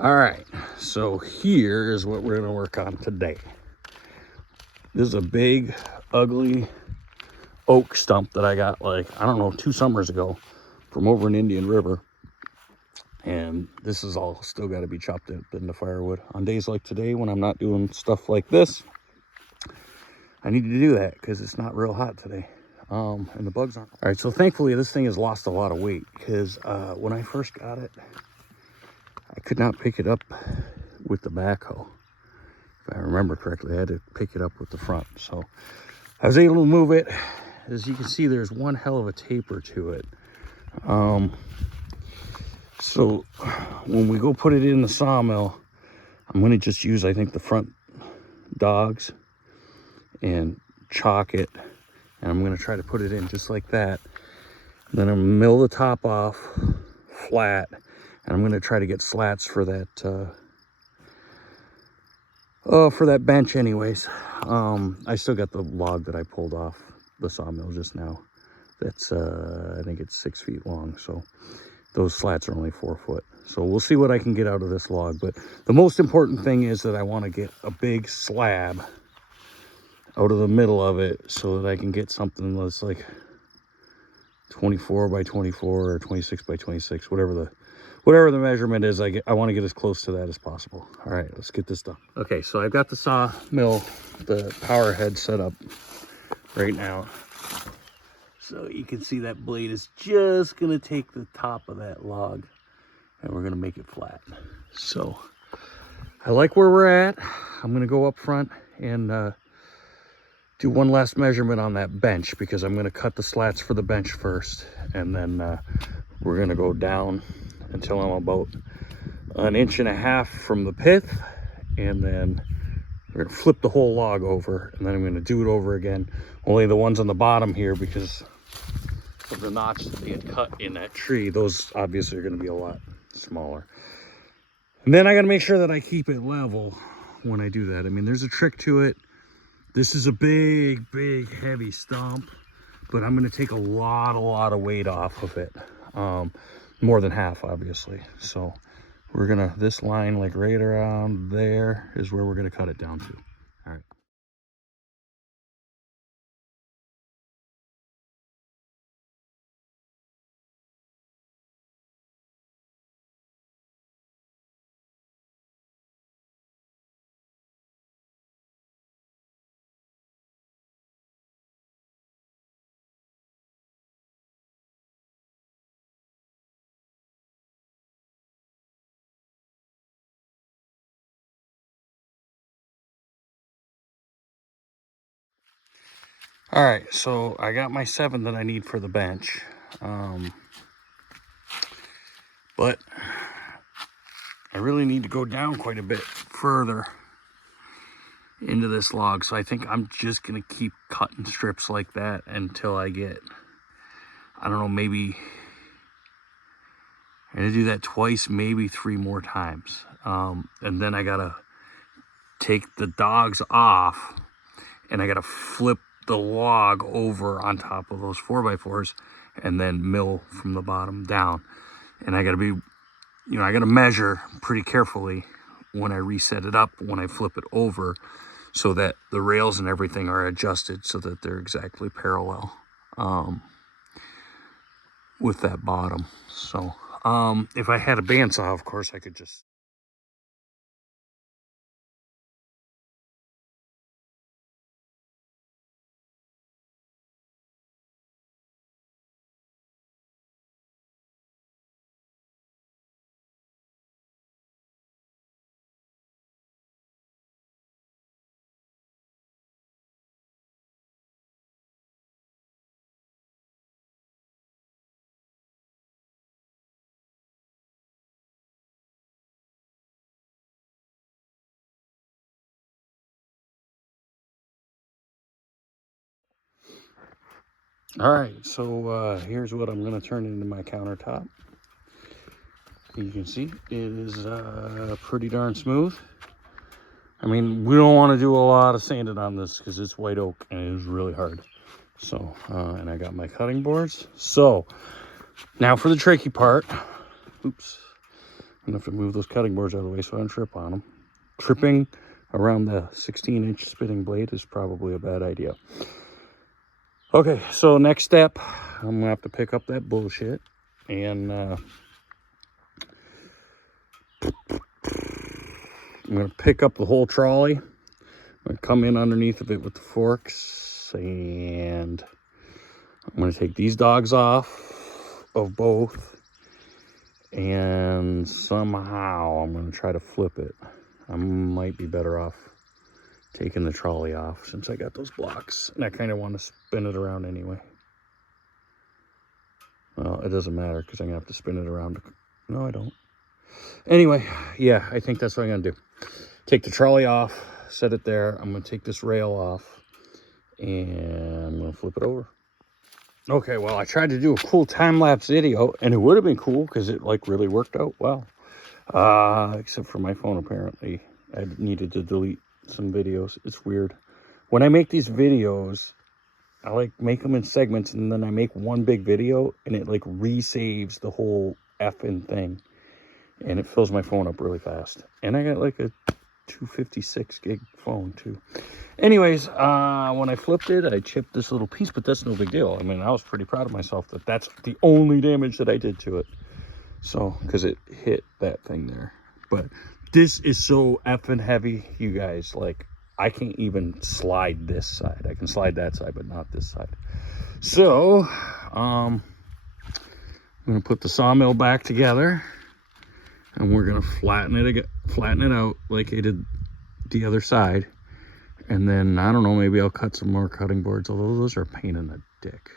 All right, so here is what we're gonna work on today. This is a big, ugly oak stump that I got, like, I don't know, 2 summers ago from over in Indian River. And this is all still got to be chopped up into firewood. On days like today, when I'm not doing stuff like this, I need to do that because it's not real hot today. And the bugs aren't. All right, so thankfully this thing has lost a lot of weight because when I first got it, I could not pick it up with the backhoe. If I remember correctly, I had to pick it up with the front. So I was able to move it. As you can see, there's one hell of a taper to it. So when we go put it in the sawmill, I'm going to just use, I think, the front dogs and chalk it. And I'm going to try to put it in just like that. Then I'm going to mill the top off flat. And I'm going to try to get slats for that bench anyways. I still got the log that I pulled off the sawmill just now. That's, I think it's 6 feet long. So those slats are only 4 foot. So we'll see what I can get out of this log. But the most important thing is that I want to get a big slab out of the middle of it so that I can get something that's like 24 by 24 or 26 by 26, whatever the measurement is. I want to get as close to that as possible. All right, let's get this done. Okay, so I've got the sawmill, the power head set up right now. So you can see that blade is just going to take the top of that log and we're going to make it flat. So I like where we're at. I'm going to go up front and do one last measurement on that bench because I'm going to cut the slats for the bench first. And then we're going to go down until I'm about 1.5 inches from the pith. And then we're going to flip the whole log over. And then I'm going to do it over again. Only the ones on the bottom here because of the notch that they had cut in that tree. Those obviously are going to be a lot smaller. And then I got to make sure that I keep it level when I do that. I mean, there's a trick to it. This is a big, heavy stump, but I'm going to take a lot of weight off of it. More than half, obviously. So we're going to, this line like right around there is where we're going to cut it down to. All right. All right, so I got my 7 that I need for the bench. But I really need to go down quite a bit further into this log. So I think I'm just going to keep cutting strips like that until I get, I don't know, maybe I'm going to do that twice, maybe 3 more times. And then I got to take the dogs off and I got to flip the log over on top of those 4x4s and then mill from the bottom down. And I got to be, I got to measure pretty carefully when I reset it up, when I flip it over, so that the rails and everything are adjusted so that they're exactly parallel with that bottom. So if I had a bandsaw, of course, I could just... All right, so here's what I'm going to turn into my countertop. You can see it is pretty darn smooth. I mean, we don't want to do a lot of sanding on this because it's white oak and it is really hard. So, and I got my cutting boards. So, now for the tricky part. Oops. gonna have to move those cutting boards out of the way so I don't trip on them. Tripping around the 16-inch spinning blade is probably a bad idea. Okay, so next step, I'm gonna have to pick up that bullshit and I'm gonna pick up the whole trolley. I'm gonna come in underneath of it with the forks, and I'm gonna take these dogs off of both, and somehow I'm gonna try to flip it. I might be better off taking the trolley off since I got those blocks, and I kind of want to spin it around anyway. Well, it doesn't matter because I'm gonna have to spin it around. No, I don't. Anyway, yeah, I think that's what I'm gonna do. Take the trolley off, set it there. I'm gonna take this rail off, and I'm gonna flip it over. Okay, well, I tried to do a cool time-lapse video, and it would have been cool because it like really worked out well. Except for my phone, apparently. I needed to delete some videos. It's weird. When I make these videos, I like make them in segments, and then I make one big video, and it like resaves the whole effing thing. And it fills my phone up really fast. And I got like a 256 gig phone too. Anyways, when I flipped it, I chipped this little piece, but that's no big deal. I mean, I was pretty proud of myself that that's the only damage that I did to it. So, because it hit that thing there. But this is so effing heavy, you guys. Like, I can't even slide this side. I can slide that side, but not this side. So, I'm going to put the sawmill back together. And we're going to flatten it out like I did the other side. And then, I don't know, maybe I'll cut some more cutting boards, although those are a pain in the dick.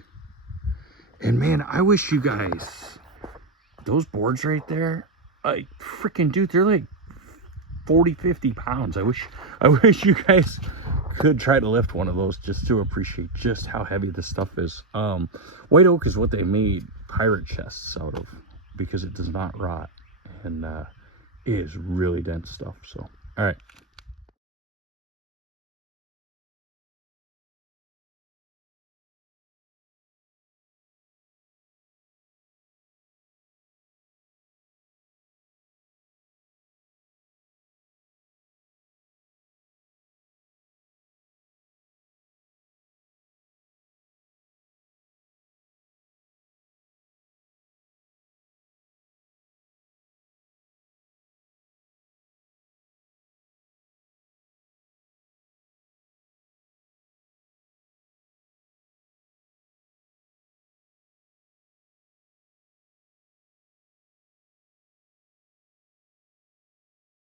And man, I wish you guys, those boards right there, I freaking dude, they're like 40, 50 pounds. I wish you guys could try to lift one of those just to appreciate just how heavy this stuff is. White oak is what they made pirate chests out of because it does not rot. And it is really dense stuff. So, all right.